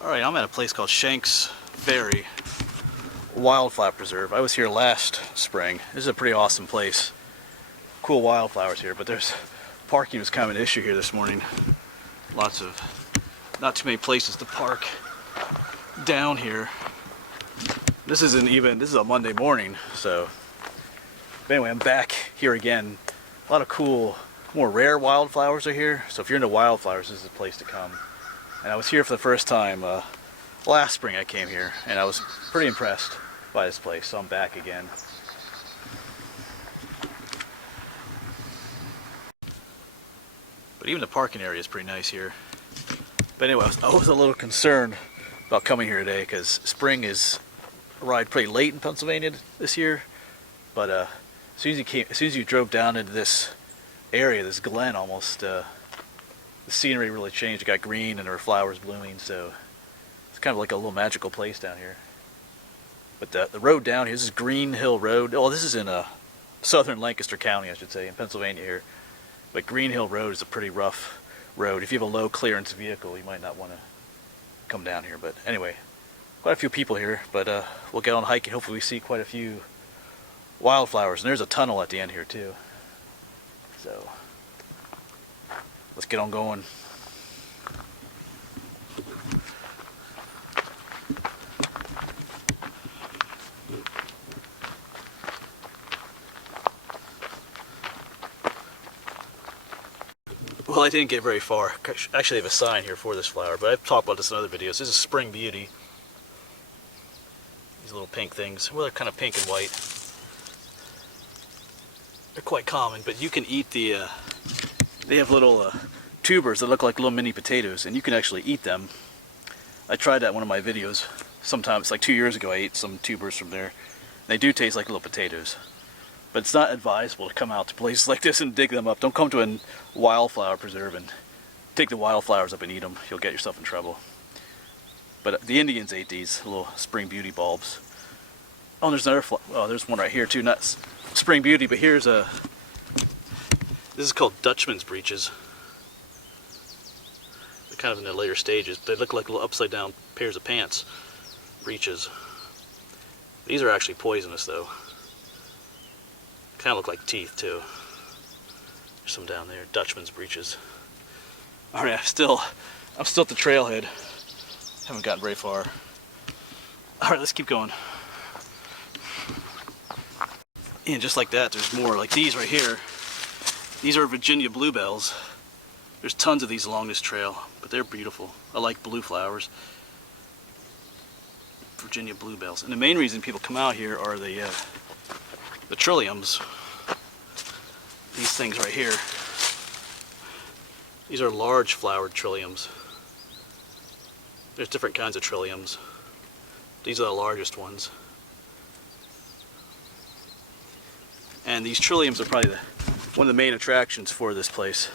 Alright, I'm at a place called Shenk's Ferry Wildflower Preserve. I was here last spring. This is a pretty awesome place. Cool wildflowers here, but parking was kind of an issue here this morning. Not too many places to park down here. This is a Monday morning, so. But anyway, I'm back here again. A lot of cool, more rare wildflowers are here. So if you're into wildflowers, this is the place to come. And I was here for the first time last spring. I came here, and I was pretty impressed by this place, so I'm back again. But even the parking area is pretty nice here. But anyway, I was a little concerned about coming here today because spring arrived pretty late in Pennsylvania this year. But as soon as you drove down into this area, this glen almost, the scenery really changed. It got green and there were flowers blooming, so it's kind of like a little magical place down here. But the road down here, this is Green Hill Road. Oh, this is in southern Lancaster County, I should say, in Pennsylvania here. But Green Hill Road is a pretty rough road. If you have a low clearance vehicle, you might not want to come down here. But anyway, quite a few people here. But we'll get on hiking. Hopefully we see quite a few wildflowers. And there's a tunnel at the end here too. So let's get on going. Well, I didn't get very far. Actually, I have a sign here for this flower, but I've talked about this in other videos. This is Spring Beauty. These little pink things. Well, they're kind of pink and white. They're quite common, but you can eat they have little tubers that look like little mini potatoes, and you can actually eat them. I tried that in one of my videos. Sometimes, like 2 years ago, I ate some tubers from there. They do taste like little potatoes. But it's not advisable to come out to places like this and dig them up. Don't come to a wildflower preserve and take the wildflowers up and eat them. You'll get yourself in trouble. But the Indians ate these little Spring Beauty bulbs. Oh, there's another there's one right here too. Not Spring Beauty, but here's this is called Dutchman's breeches. They're kind of in their later stages. They look like little upside down pairs of pants. Breeches. These are actually poisonous though. Kind of look like teeth too. There's some down there. Dutchman's breeches. Alright, I'm still at the trailhead. Haven't gotten very far. Alright, let's keep going. And just like that, there's more like these right here. These are Virginia Bluebells. There's tons of these along this trail, but they're beautiful. I like blue flowers. Virginia Bluebells. And the main reason people come out here are the Trilliums. These things right here. These are large flowered Trilliums. There's different kinds of Trilliums. These are the largest ones. And these Trilliums are probably one of the main attractions for this place.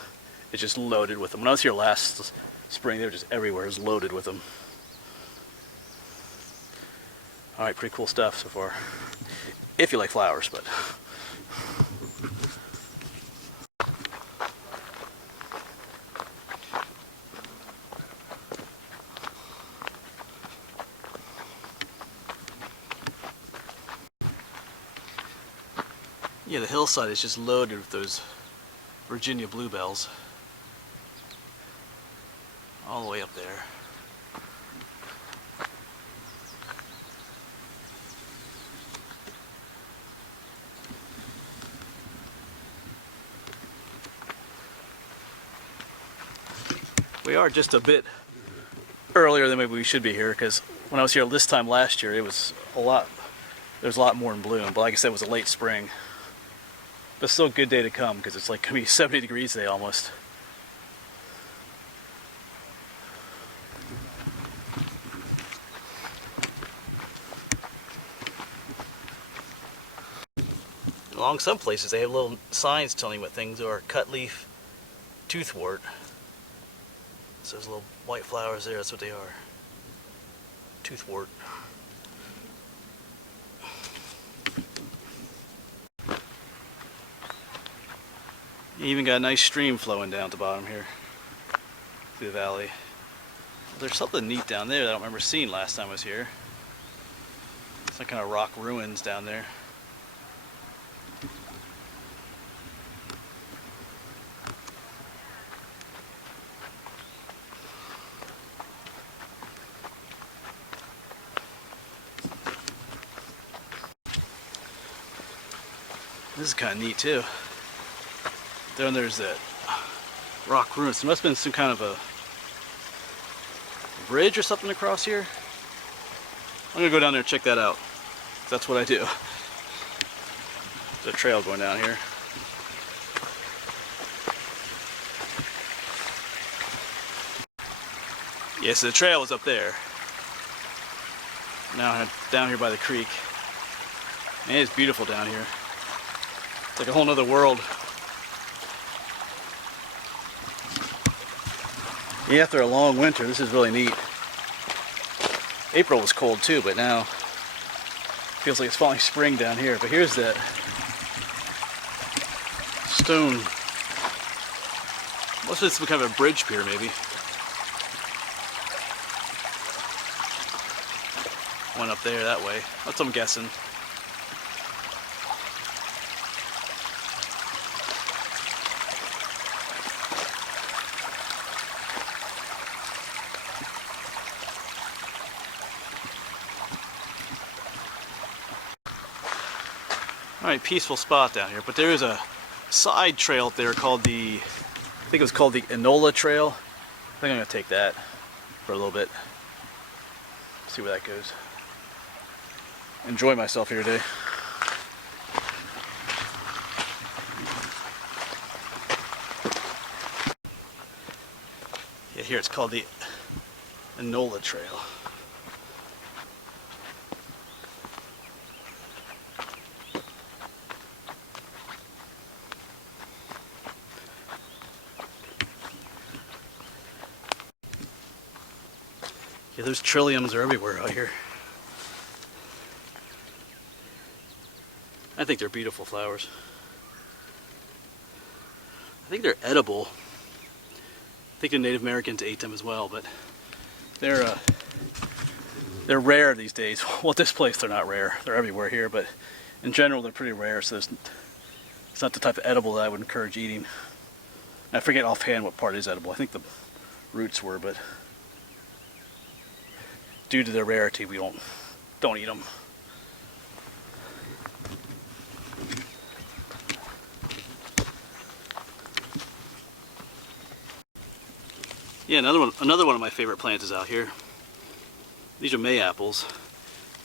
It's just loaded with them. When I was here last spring, they were just everywhere. It was loaded with them. Alright, pretty cool stuff so far. If you like flowers, but. Yeah, the hillside is just loaded with those Virginia Bluebells. All the way up there. We are just a bit earlier than maybe we should be here, because when I was here this time last year, it was there's a lot more in bloom. But like I said, it was a late spring. But it's still a good day to come, because it's like going to be 70 degrees today almost. Along some places, they have little signs telling you what things are. Cut leaf, toothwort. So those little white flowers there, that's what they are. Toothwort. You even got a nice stream flowing down at the bottom here through the valley. There's something neat down there that I don't remember seeing last time I was here. Some kind of rock ruins down there. This is kind of neat too. Down there's that rock ruins. There must have been some kind of a bridge or something across here. I'm gonna go down there and check that out. That's what I do. There's a trail going down here. Yeah, so the trail was up there. Now I'm down here by the creek. Man, it's beautiful down here. It's like a whole nother world. Yeah, after a long winter, this is really neat. April was cold too, but now feels like it's falling spring down here. But here's that stone. Must be some kind of a bridge pier, maybe. One up there that way. That's what I'm guessing. Alright, peaceful spot down here, but there is a side trail up there called I think it was called the Enola Trail. I think I'm going to take that for a little bit. See where that goes. Enjoy myself here today. Yeah, here it's called the Enola Trail. Yeah, those trilliums are everywhere out here. I think they're beautiful flowers. I think they're edible. I think the Native Americans ate them as well, but they're rare these days. Well, at this place they're not rare. They're everywhere here, but in general they're pretty rare, so it's not the type of edible that I would encourage eating. I forget offhand what part is edible. I think the roots were, but due to their rarity, we don't eat them. Yeah, another one of my favorite plants is out here. These are May-apples.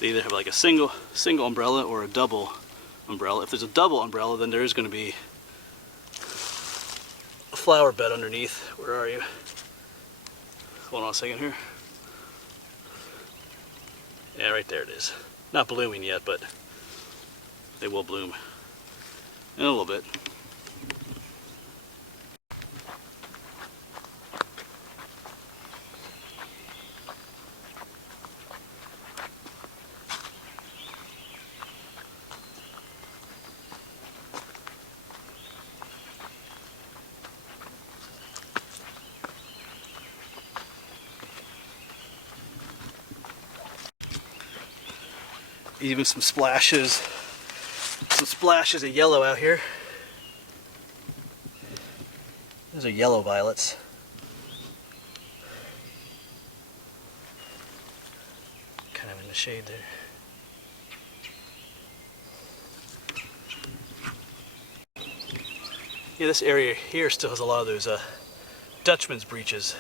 They either have like a single umbrella or a double umbrella. If there's a double umbrella, then there is going to be a flower bed underneath. Where are you? Hold on a second here. Yeah, right there it is. Not blooming yet, but they will bloom in a little bit. Even some splashes of yellow out here. Those are yellow violets. Kind of in the shade there. Yeah, this area here still has a lot of those Dutchman's breeches,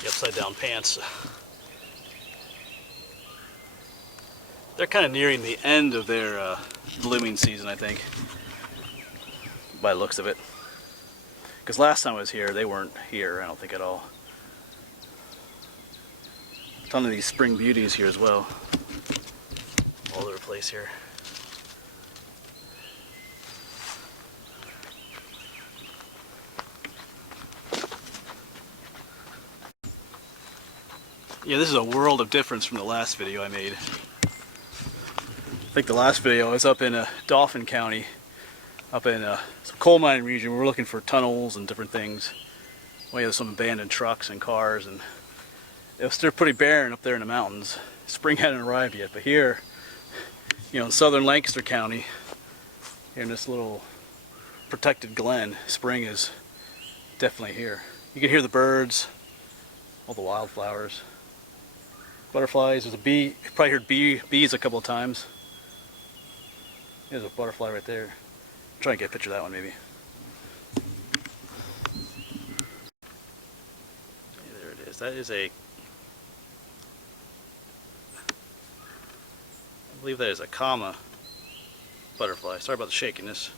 the upside down pants. They're kind of nearing the end of their blooming season, I think, by the looks of it. Because last time I was here, they weren't here, I don't think, at all. A ton of these spring beauties here as well. All over the place here. Yeah, this is a world of difference from the last video I made. I think the last video I was up in Dauphin County, up in some coal mining region. We were looking for tunnels and different things. We had some abandoned trucks and cars, and it was still pretty barren up there in the mountains. Spring hadn't arrived yet, but here, you know, in southern Lancaster County, here in this little protected glen, spring is definitely here. You can hear the birds, all the wildflowers, butterflies. There's a bee. You probably heard bees a couple of times. There's a butterfly right there. I'm trying to get a picture of that one maybe. There it is. That is I believe that is a comma butterfly. Sorry about the shakiness.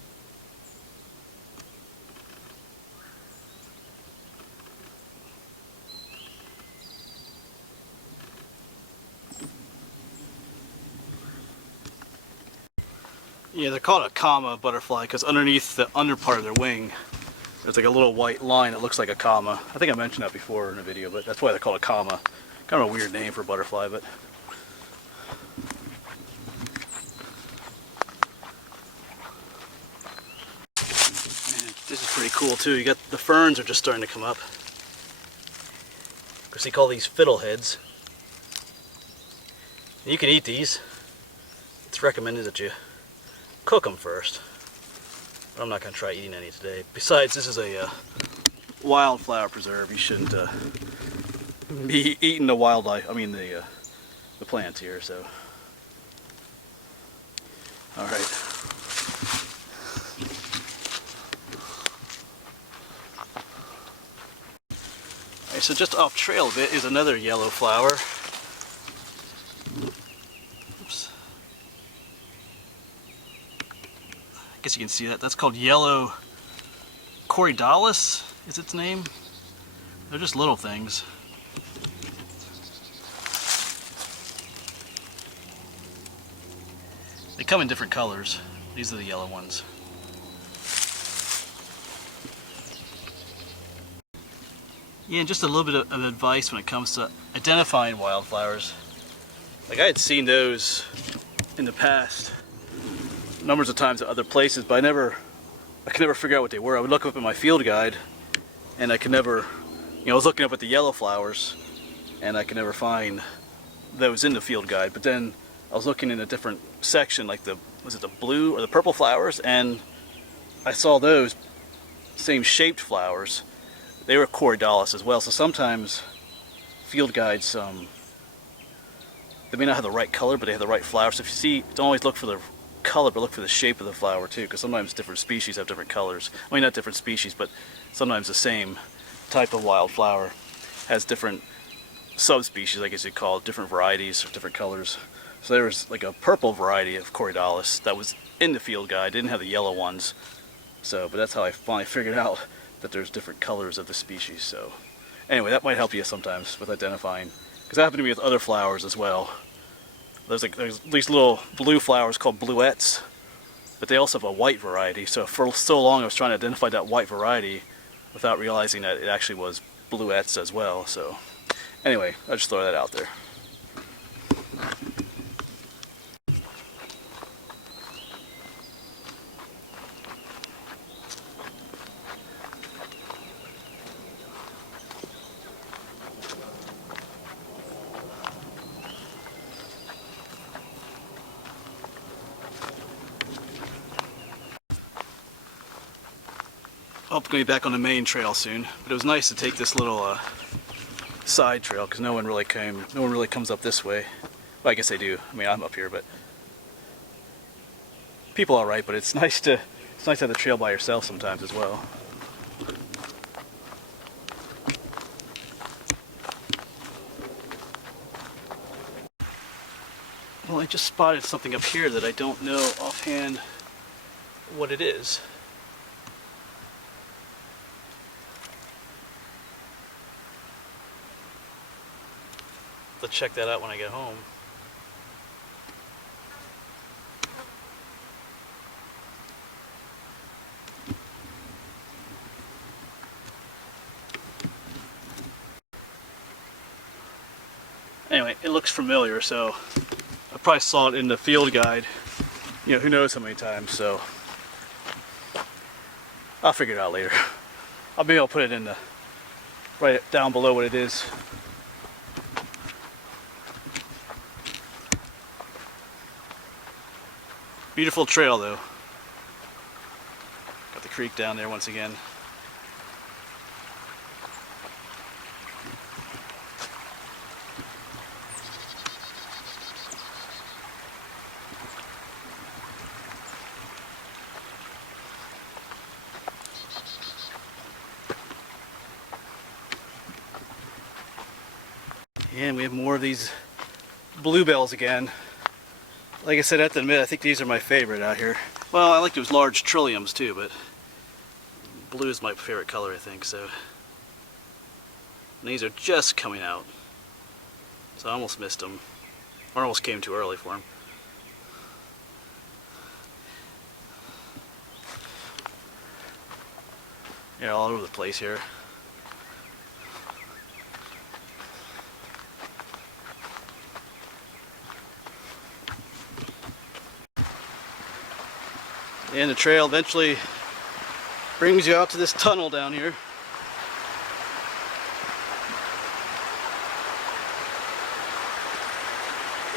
Yeah, they're called a comma butterfly because underneath the under part of their wing, there's like a little white line that looks like a comma. I think I mentioned that before in a video, but that's why they're called a comma. Kind of a weird name for a butterfly, but. Man, this is pretty cool too. You got the ferns are just starting to come up. Of course, they call these fiddleheads. You can eat these. It's recommended that you cook them first, but I'm not going to try eating any today. Besides, this is a wildflower preserve. You shouldn't be eating the wildlife. I mean the plants here. So, all right. All right. So just off trail a bit is another yellow flower. I guess you can see that. That's called yellow Corydalis is its name. They're just little things. They come in different colors. These are the yellow ones. Yeah, and just a little bit of advice when it comes to identifying wildflowers. Like I had seen those in the past numbers of times at other places, but I could never figure out what they were. I would look up in my field guide, and I could never, you know, I was looking up at the yellow flowers, and I could never find those in the field guide. But then I was looking in a different section, like was it the blue or the purple flowers, and I saw those same shaped flowers. They were Corydalis as well. So sometimes field guides, they may not have the right color, but they have the right flower. So if you see, don't always look for the color, but look for the shape of the flower too, because sometimes different species have different colors. I mean, not different species, but sometimes the same type of wildflower has different subspecies, I guess you'd call it, different varieties or different colors. So there was like a purple variety of Corydalis that was in the field guide, didn't have the yellow ones. So, but that's how I finally figured out that there's different colors of the species. So anyway, that might help you sometimes with identifying, because that happened to me with other flowers as well. There's these little blue flowers called bluettes, but they also have a white variety. So for so long I was trying to identify that white variety without realizing that it actually was bluettes as well. So anyway, I'll just throw that out there. Hope to be back on the main trail soon, but it was nice to take this little side trail because no one really comes up this way. Well, I guess they do. I mean, I'm up here, but people are right. But it's nice to have the trail by yourself sometimes as well. Well, I just spotted something up here that I don't know offhand what it is. Let's check that out when I get home. Anyway, it looks familiar, so I probably saw it in the field guide, you know, who knows how many times, so I'll figure it out later. Maybe I'll put it in right down below what it is. Beautiful trail though. Got the creek down there once again. And we have more of these bluebells again. Like I said, I have to admit, I think these are my favorite out here. Well, I like those large trilliums too, but blue is my favorite color, I think, so. And these are just coming out. So I almost missed them. Or almost came too early for them. Yeah, all over the place here. And the trail eventually brings you out to this tunnel down here.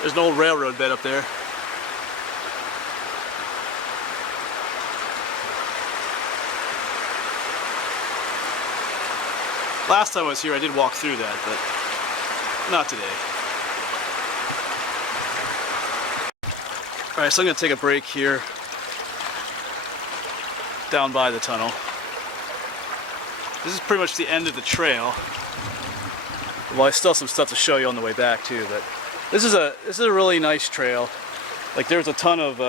There's an old railroad bed up there. Last time I was here, I did walk through that, but not today. Alright, so I'm going to take a break here down by the tunnel. This is pretty much the end of the trail. Well, I still have some stuff to show you on the way back too, but this is a really nice trail. Like, there's a ton of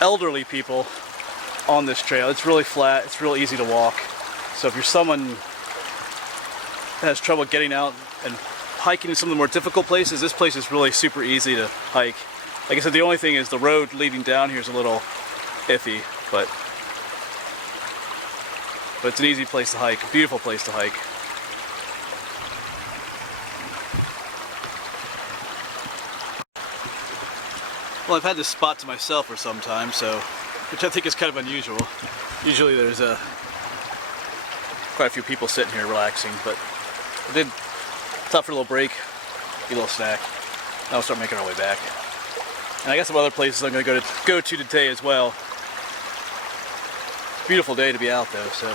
elderly people on this trail. It's really flat, it's real easy to walk. So if you're someone that has trouble getting out and hiking in some of the more difficult places, this place is really super easy to hike. Like I said, the only thing is the road leading down here is a little iffy, but it's an easy place to hike, a beautiful place to hike. Well, I've had this spot to myself for some time, so, which I think is kind of unusual. Usually there's quite a few people sitting here relaxing, but I did stop for a little break, eat a little snack, and I'll start making our way back. And I got some other places I'm going to go to today as well. Beautiful day to be out though, so.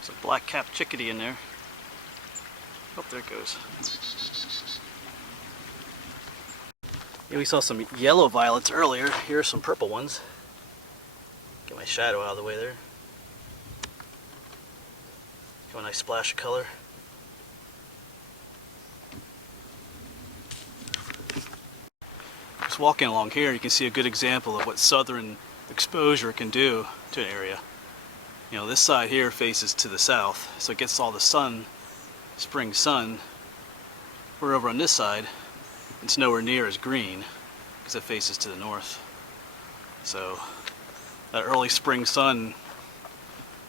There's a black-capped chickadee in there. Oh, there it goes. Yeah, we saw some yellow violets earlier. Here are some purple ones. Get my shadow out of the way there. Got a nice splash of color. Just walking along here, you can see a good example of what southern exposure can do to an area. You know, this side here faces to the south, so it gets all the sun, spring sun. We're over on this side, it's nowhere near as green because it faces to the north. So that early spring sun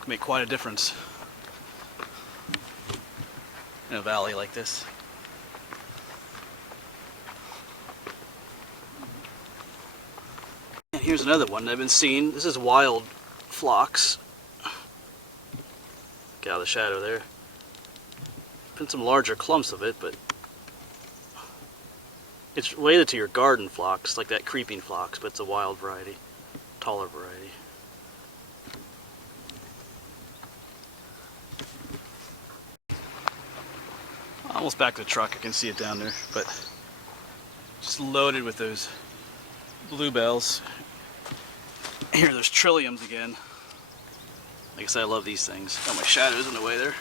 can make quite a difference in a valley like this. And here's another one I've been seeing. This is wild phlox. Get out of the shadow there. Been some larger clumps of it, but it's related to your garden phlox, like that creeping phlox, but it's a wild variety, taller variety. Almost back to the truck, I can see it down there, but just loaded with those bluebells. Here, there's trilliums again. Like I said, I love these things. Got my shadows in the way there.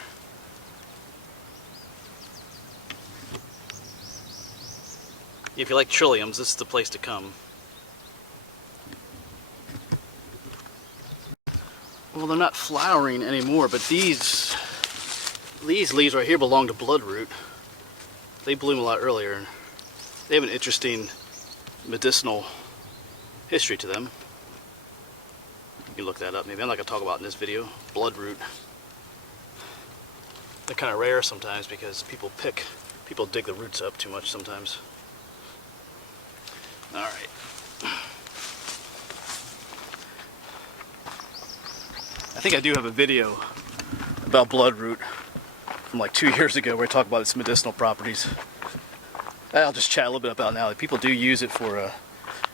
If you like trilliums, this is the place to come. Well, they're not flowering anymore, but these leaves right here belong to bloodroot. They bloom a lot earlier. They have an interesting medicinal history to them. You can look that up maybe. I'm not going to talk about it in this video. Bloodroot. they're kind of rare sometimes because people dig the roots up too much sometimes. All right. I think I do have a video about bloodroot from like 2 years ago where I talk about its medicinal properties. I'll just chat a little bit about it now. People do use it for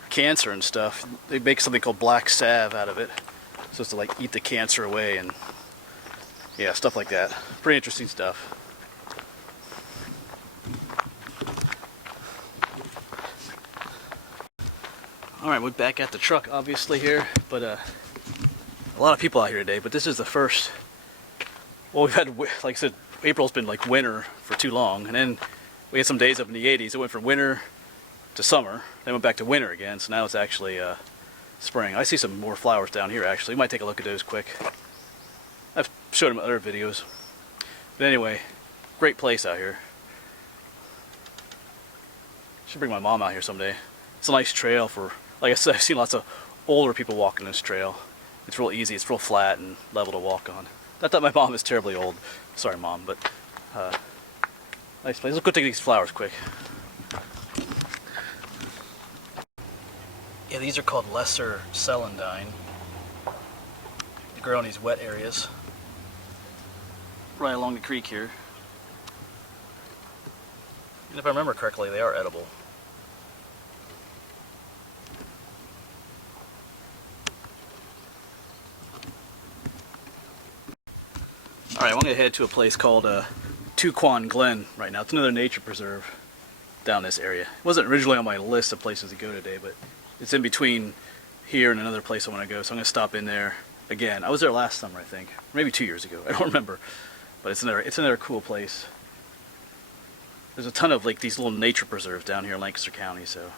cancer and stuff. They make something called black salve out of it, so it's to like eat the cancer away and yeah, stuff like that. Pretty interesting stuff. All right, we're back at the truck obviously here, but a lot of people out here today. But this is the first. Well, we've had, like I said, April's been like winter for too long, and then we had some days up in the 80s. It went from winter to summer, then went back to winter again, so now it's actually spring. I see some more flowers down here actually. We might take a look at those quick. I've showed them in other videos. But anyway, great place out here. Should bring my mom out here someday. It's a nice trail for, like I said, I've seen lots of older people walking this trail. It's real easy, it's real flat and level to walk on. Not that my mom is terribly old. Sorry, Mom, but nice place. Let's go take these flowers quick. Yeah, these are called lesser celandine. They grow in these wet areas. Right along the creek here. And if I remember correctly, they are edible. Alright, I'm going to head to a place called Tuquan Glen right now. It's another nature preserve down this area. It wasn't originally on my list of places to go today, but it's in between here and another place I want to go, so I'm going to stop in there again. I was there last summer, I think. Maybe 2 years ago. I don't remember. But it's another cool place. There's a ton of like these little nature preserves down here in Lancaster County, so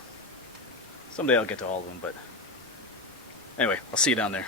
someday I'll get to all of them, but anyway, I'll see you down there.